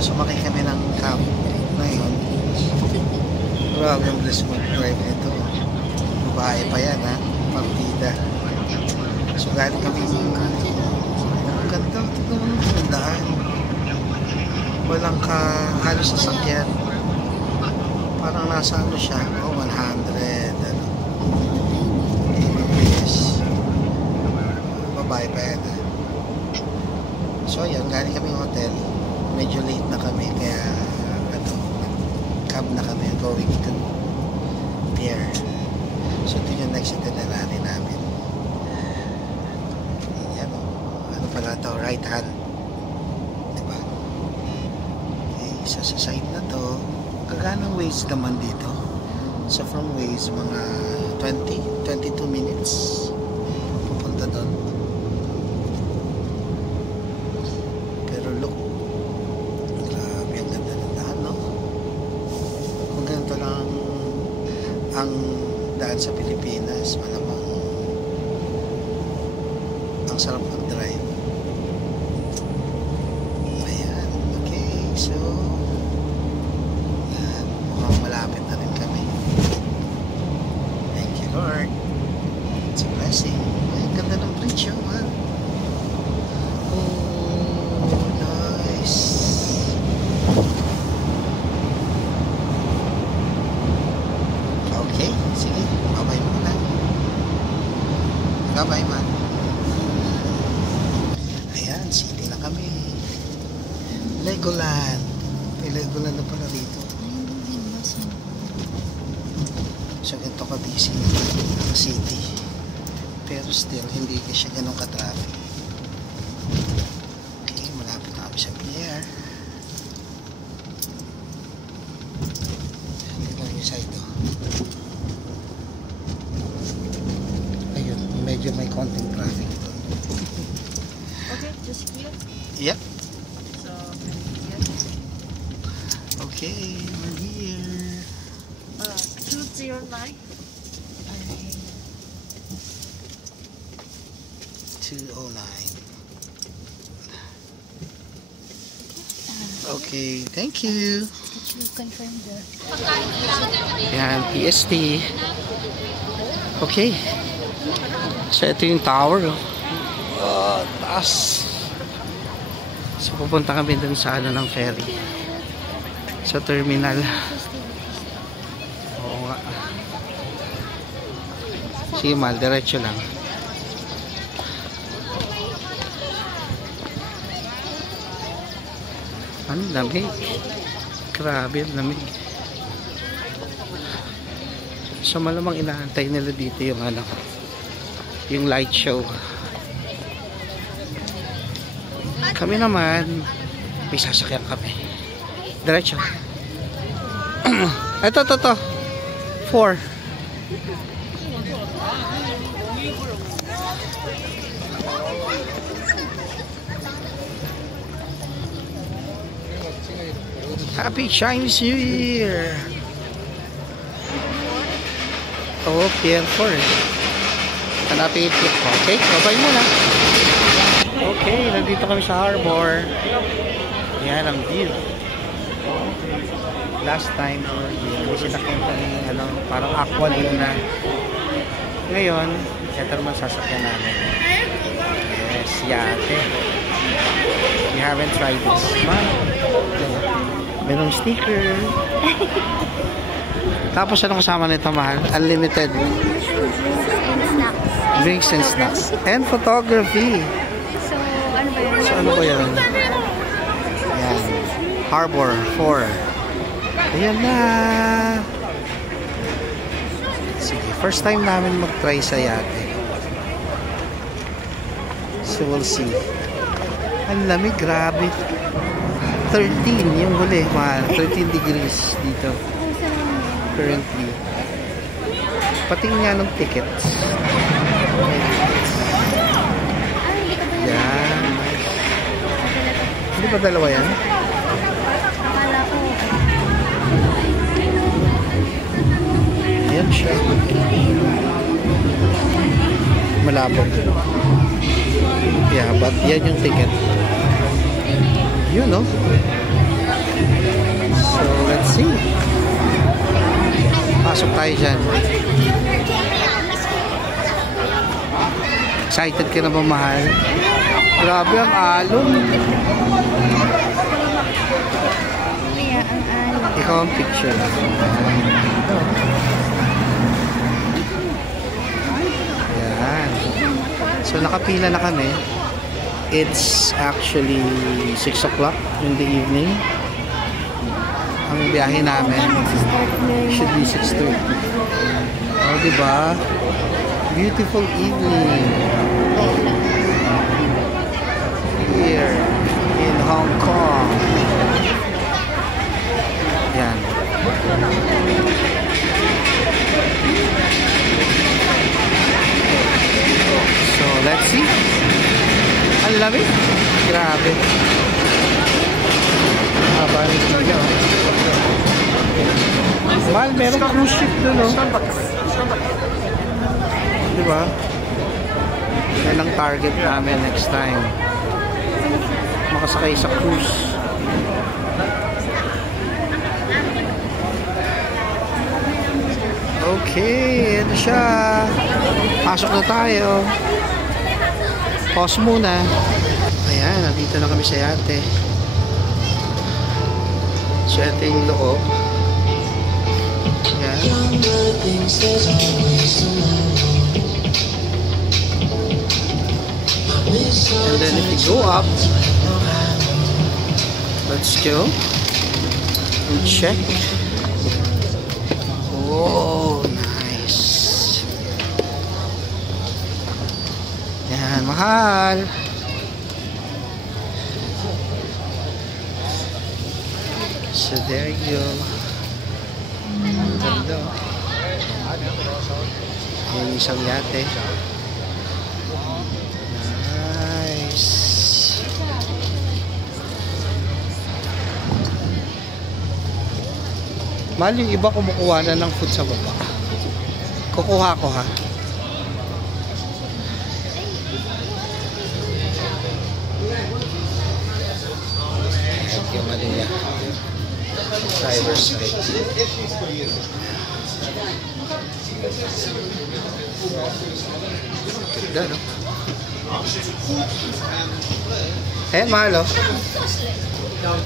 sumakay kami ng cab ngayon. Grabe ang bilis mag-drive nito. Babae pa yan ha, partida. So galing kami ang ganda, tignan mo ng daan. Walang halos sasakyan. Parang nasa ano siya, 100 ano. Yes. Babae pa yan ha. So ayan, galing kami hotel. Medyo late na kami kaya ano, cab na kami going to pier. So ito yung next itinerary namin. Yan o. Ano pala ito? Right hand. Diba? Okay, so sa side na to, kaganang ways naman dito. So from ways, mga 22 minutes pupunta doon. Pero look, grabe ang ganda ng daan, no? Kung ganito lang ang daan sa Pilipinas, malamang ang sarap mag-drive. Ayan, okay, so yan, mukhang malapit na rin kami. Thank you Lord, it's a blessing. Ay, ganda ng bridge yun, man. Oh, nice. Okay, sige, bye-bye muna. Bye-bye man. Ayan, city na kami. Legoland. May Legoland na pala dito. So, ganito ka busy ang city. Pero still, hindi siya ganun ka-traffic. Okay, malapit na kami sa pier. Dito lang yung side to. Ayun, medyo may konting traffic doon. Okay, just here. Yep. So, here. Okay, we're here. 209. 209. Okay, thank you. Could you confirm the... Yan, PST. Okay. So, ito yung tower. Taas. So, pupunta kami dun sa ano ng ferry. Sa terminal. Oo nga. Sige, mal, diretso lang. Ang lamig. Grabe, ang lamig. So malamang inaantay nila dito yung ano, yung light show. Kami naman may sasakyan kami. Diretso. Ito. 4. Happy Chinese New Year! Oh, Pier 4. Hanapin yung trip ko. Okay, bye-bye muna. Okay, nandito kami sa harbor. Yan ang view. Last time, hindi sinakyan kami ano, parang aqua luna. Ngayon, ito naman sasakyan namin. Yes, yate. We haven't tried this. Merong sticker. Tapos anong kasama nito, mahal? Unlimited drinks and snacks. And photography. So ano ba yan? Yan. Harbor 4. Ayan na. Sige, first time namin mag-try sa yate. So we'll see. Ang lamig, grabe. 13 yung huli, mahal. 13 degrees dito. Currently. Pating nga ng tickets. Yan. Hindi ba dalawa yan? Ayan siya. Malabo. Yeah, but yan yung ticket. Yun, no? let's see. Pasok tayo dyan. Excited ka na ba, mahal? Grabe ang alon. Kaya ang alon. Ikaw ang picture. Ayan. So nakapila na kami. It's actually 6 o'clock in the evening. Ang biyahe namin should be 6:30. Oh, diba? Beautiful evening here in Hong Kong. Yan. So, let's see. Ang lamig. Grabe. Haba ng sila. Mahal, meron cruise ship doon, no? Diba? Yan ang target namin next time. Makasakay sa cruise. Okay, ito siya. Pasok na tayo. Pause muna. Ayan, nandito na kami sa yate. So, ito yung loob. Ayan. And then if you go up, let's go and check. Oh, nice. Yan, mahal. So there you go. Ganda. Yan isang yate. Nice. Mahal, yung iba kumukuha na ng food sa baba. Kukuha ko, ha. Yung mali niya. Driver's side. Ganda, no? Ayan, mahal, oh.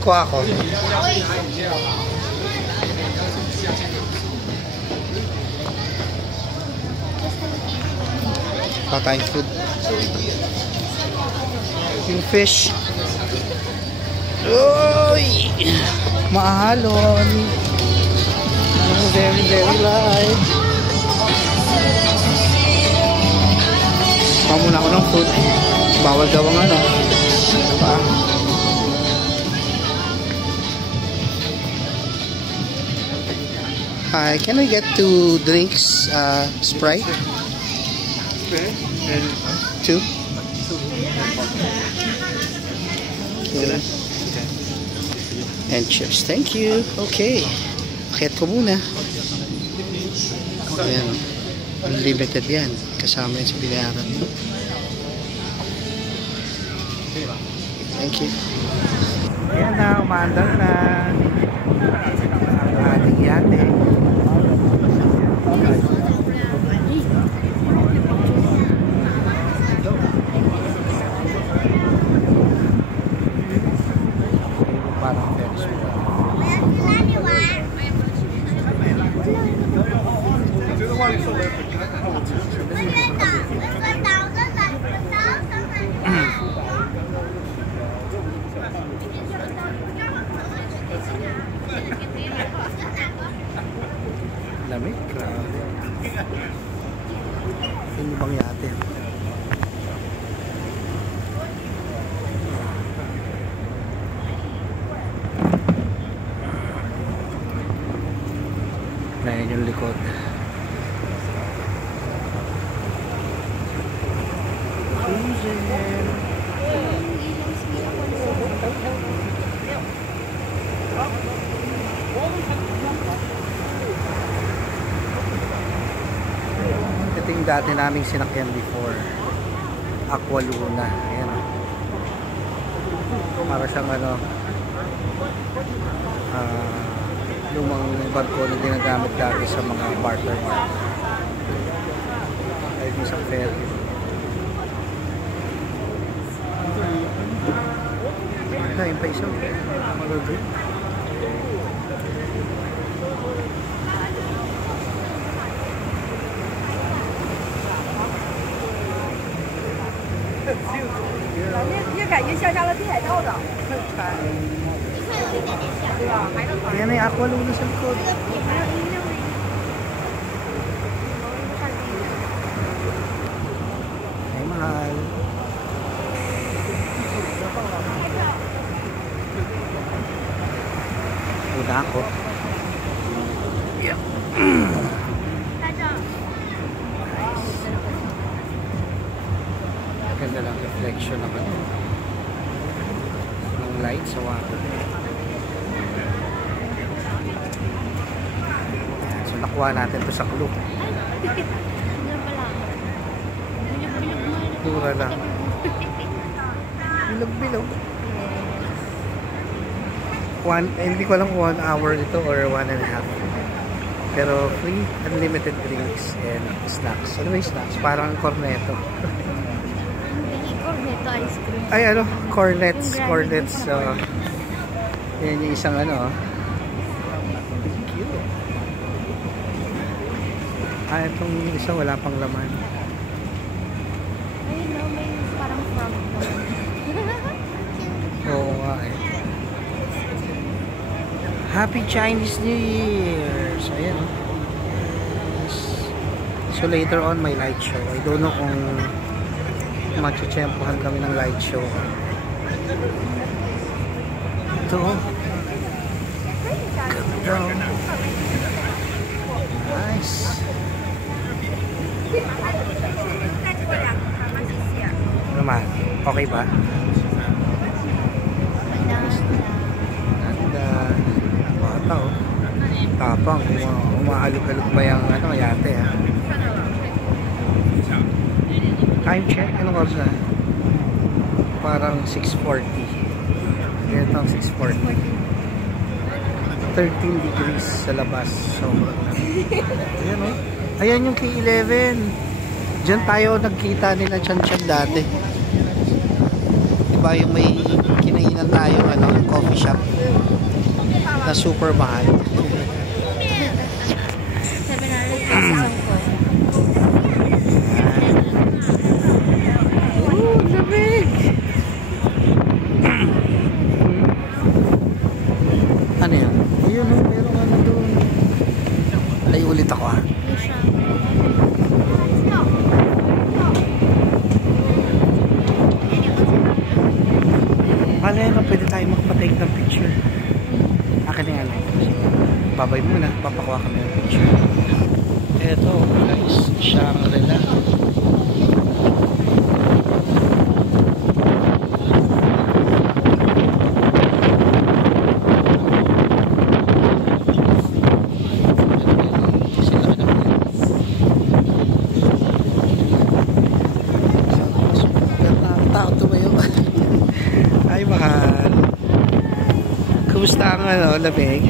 Kuha ko. Patay food. Yung fish. Uy! Mahalon. Very, very light. Pamuna ko ng food. Bawal daw ang ano. Diba? Hi, can I get 2 drinks? Sprite? And 2? Okay. And chips. Thank you. Okay. Akit ko muna. Ayan. Unlimited yan. Kasama yun sa binayaran mo. Thank you. Ayan na. Umaandar na. Ang ating yate. Parang Ferris wheel. Lamig, grabe. Yung ibang yate. Ayan yung likod. Ito yung dati naming sinakyan before. Aqua Luna. Ayan. Para siyang ano, lumang barko na ginagamit dati sa mga barter market. Ay, isang ferry. Ayun pa isa. Magagawin. Ayan na yung aqua luna sa likod. Ay, mahal. Una ako. Yeah. Ganda lang reflection naman ng light sa water. So nakuha natin ito sa clue. Dura lang. Bilog-bilog. Hindi ko alam kung 1 hour ito or 1.5. Pero free, unlimited drinks and snacks. Ano ba yung snacks? Parang cornetto. Cornetto ice cream. Ay, ano? Cornets. So, yan yung isang ano. Cute. Ah, itong isa wala pang laman. Ay, no, may parang frog naman. Oo nga eh. Happy Chinese New Year! So, ayan. Yes. So, later on, may light show. I don't know kung matchempohan kami ng light show. Ito. Ganda. Nice. Naman, okay ba? Ganda. Bata oh. Tapang. Umaalog-alog pa yung ano, yate ha. Time check. Anong oras na? Parang 6:40. Ganito ang 6:40. 13 degrees sa labas. Sobrang ayan o. Ayan yung K11. Diyan tayo nagkita nila Chan-Chan dati. Diba yung may kinainan tayo ano, coffee shop na super mahal. 700 pesos ang ko. Lamig! Ano yan? Ayun o, meron ano doon. Ay, ulit ako ha. Malay na, pwede tayo magpa-take ng picture. Akin na yan. Babay muna, papakuha kami ng picture. Eto guys, Shangri-La. Ay, mahal. Kumusta ang ano, lamig?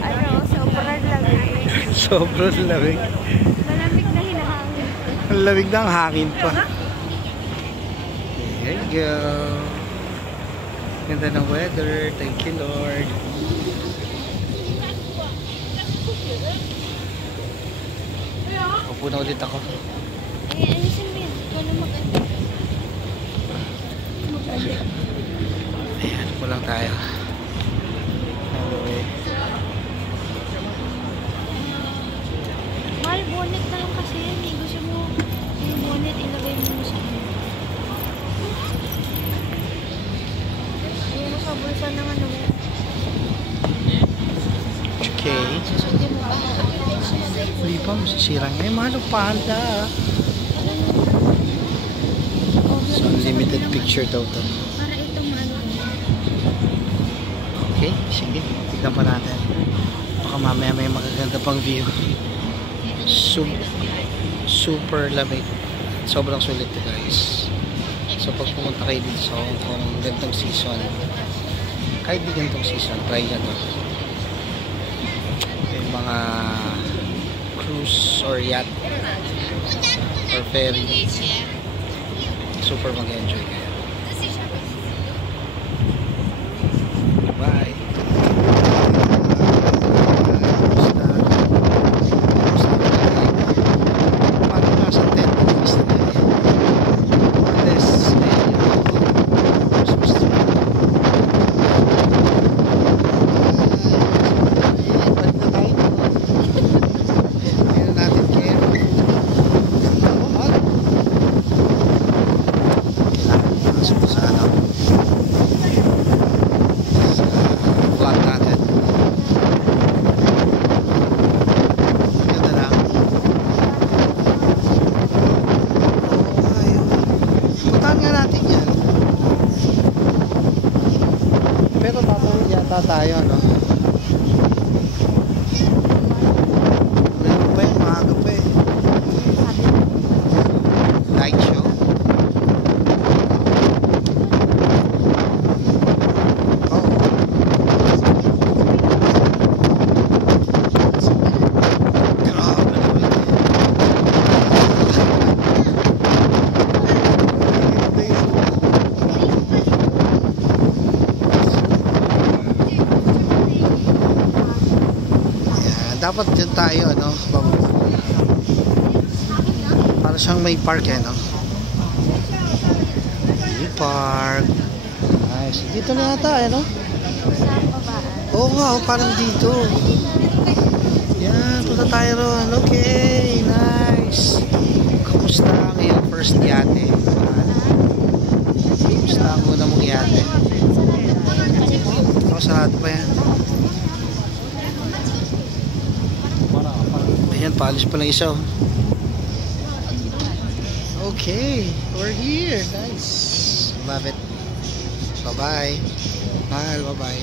Ano, sobrang lamig. Sobrang lamig. Malamig na hinahangin. Ang lamig na ang hangin pa. There you go. Ganda ng weather. Thank you, Lord. Upo na ulit ako. Ay, alisin mo yun. Ikaw na mag-ano. Ayan, upo lang tayo. Anyway. Mahal, bonnet na lang kasi. Hindi gusto mo yung bonnet ilagay mo sa ano. Ayun mo sa bulsa ng ano mo. Okay. Susundin mo ba? Hindi pa, masisira nga. Ay, mahal ang panda. So, unlimited picture daw to. Para itong ano. Okay, sige. Tignan pa natin. Baka mamaya may magaganda pang view. Super lamig. Sobrang sulit to guys. So, pag pumunta kayo dito sa Hong Kong, gantong season, kahit di gantong season, try na to. Yung mga cruise or yacht or ferry. Super mag-enjoy kayo. Bye! Parang nasa 10 minutes na tayo. Unless Christmas tree. Balik na tayo. Ayun na natin kayo. Ganda mo, Mag. Pasok ko sa ano. Sa vlog natin. Ganda lang. Ayun. Puntahan nga natin yan. Pero tatawid yata tayo, no? Meron pa yung maaga pa eh. Light show. Oh. Grabe naman eh. Ayan, dapat dyan tayo, no? Para siyang may park eh, no? May park. Nice. Dito na yata eh, no? Oo nga, oh, parang dito. Yan, punta tayo ron. Okay, nice. Kamusta ang iyong first yate? Kamusta ang una mong yate? Oh, sarado pa yan. Ayan, paalis pa lang isa. Oh. Okay, we're here. Nice. Love it. Bye-bye. Mahal, bye-bye.